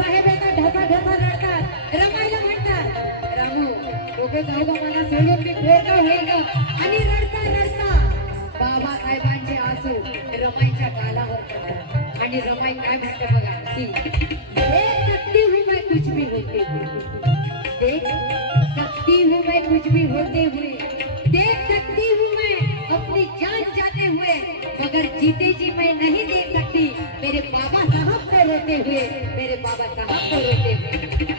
साहेब एका ढसा ढसा रडतात, रमायला म्हणतात रामू लोक जाऊ बा मला सोडून मी पोरगा होईल ग. आणि रडता रडता बाबासाहेबांचे आसू रमाईच्या गालावर पडतात आणि रमाई काय म्हणते बघा की देख सकती हूँ मैं कुछ भी होते हुए, देख सकती हूँ मैं कुछ भी होते हुए, देख सकती हूँ मैं अपनी जान जाते हुए, मगर जीते जी मैं नहीं देख सकती मेरे बाबा साहब को रोते हुए, मेरे बाबा साहब को रोते हुए.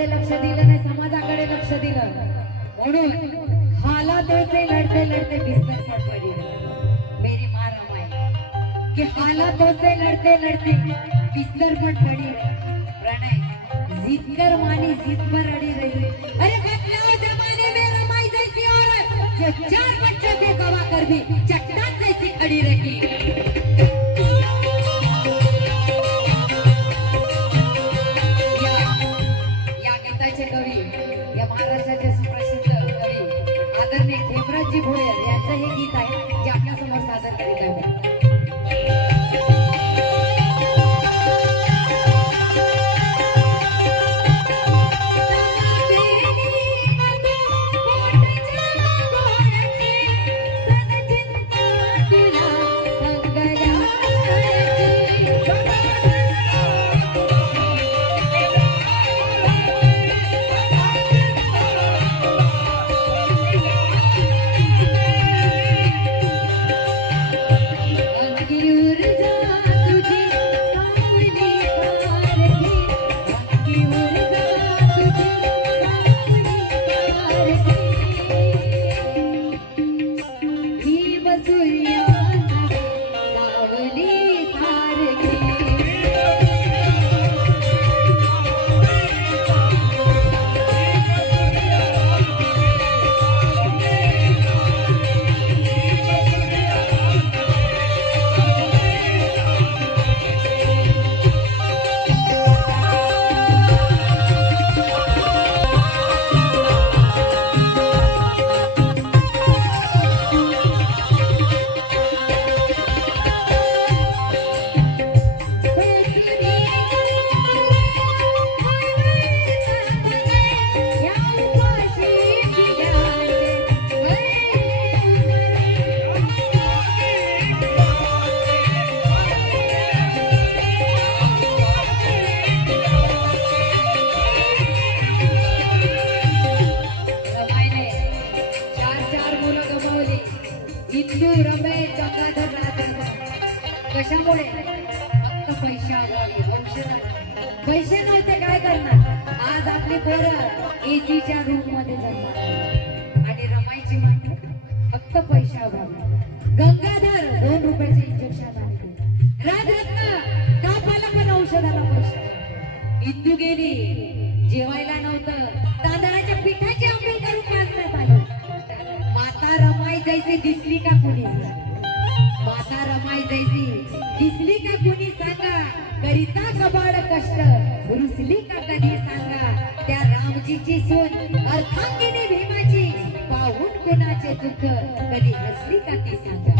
लक्ष दिलं नाही, समाजाकडे लक्ष दिलं म्हणून हालातों से लड़ते लड़ते बिस्तर पर पड़ी मेरी माँ रमाई कि हालातों से लड़ते लड़ते बिस्तर पर पड़ी प्रणय जिद कर मानी जिद पर अड़ी रही. अरे बदलाव जमाने में रमाई जैसी औरत जो 4 बच्चों को गवा कर भी चट्टान जैसी अड़ी रही. कवी या महाराष्ट्राचे सुप्रसिद्ध कवी आदरणीय हेमराजजी भोयर यांचं हे गीत आहे जे आपल्या समोर सादर करीत आहे. कशामुळे फक्त पैसे नव्हते काय करणार. आज आपली पोरं एसीच्या रूम मध्ये जन्म आणि रमायची मात्र फक्त पैशाअभावी गंगाधर 2 रुपयाचे इंजेक्शन आणले राजरत्न कापाला पण औषधाला पैसे इंदू गेली जेवायला नव्हतं तांदळाच्या पिठाचे अंमल करून पाजण्यात आले माता रमाई जैसी दिसली का कुणी माता रमाई जैसी दिसली का कुणी सांगा करिता कबाड कष्ट रुसली का कधी सांगा त्या रामजीची सून अर्धांगिनी भीमाची पाहून कुणाचे दुःख कधी हसली का ती सांगा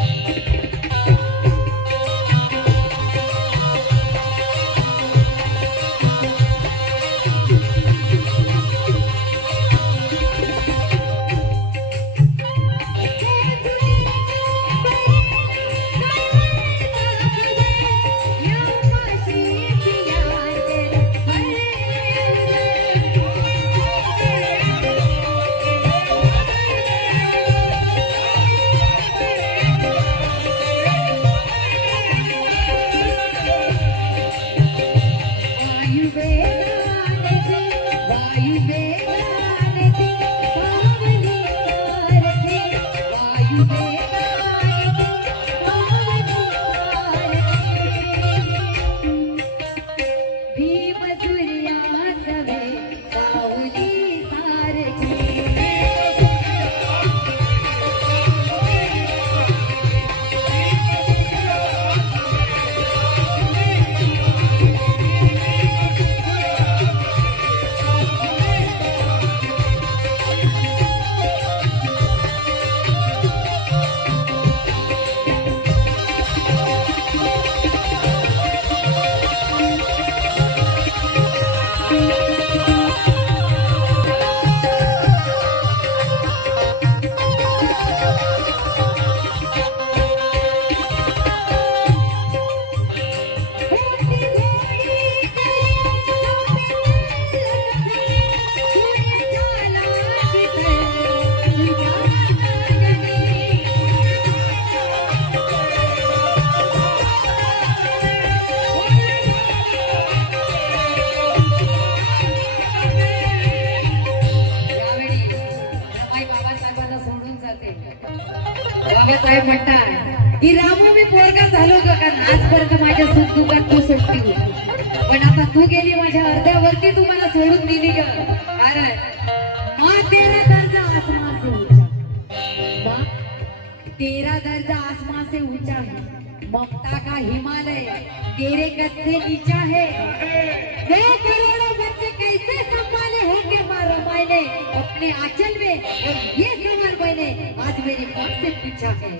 साहेब म्हणतात की रामू मी पोरगा झालो ग कारण आजपर्यंत माझ्या सुख दुःखात तू सोडती होती पण आता तू गेली माझ्या अर्ध्यावरती तू मला सोडून दिली ग कारण तेरा दर्जा आसमां से ऊंचा तेरा दर्जा आसमां से ऊंचा है ममता का हिमालय तेरे कद से नीचा है 2 करोड़ बच्चे कैसे संभाले होंगे माँ रमाई ने अपने आंचल में और ये सवाल मैंने आज मेरी माँ से पूछा है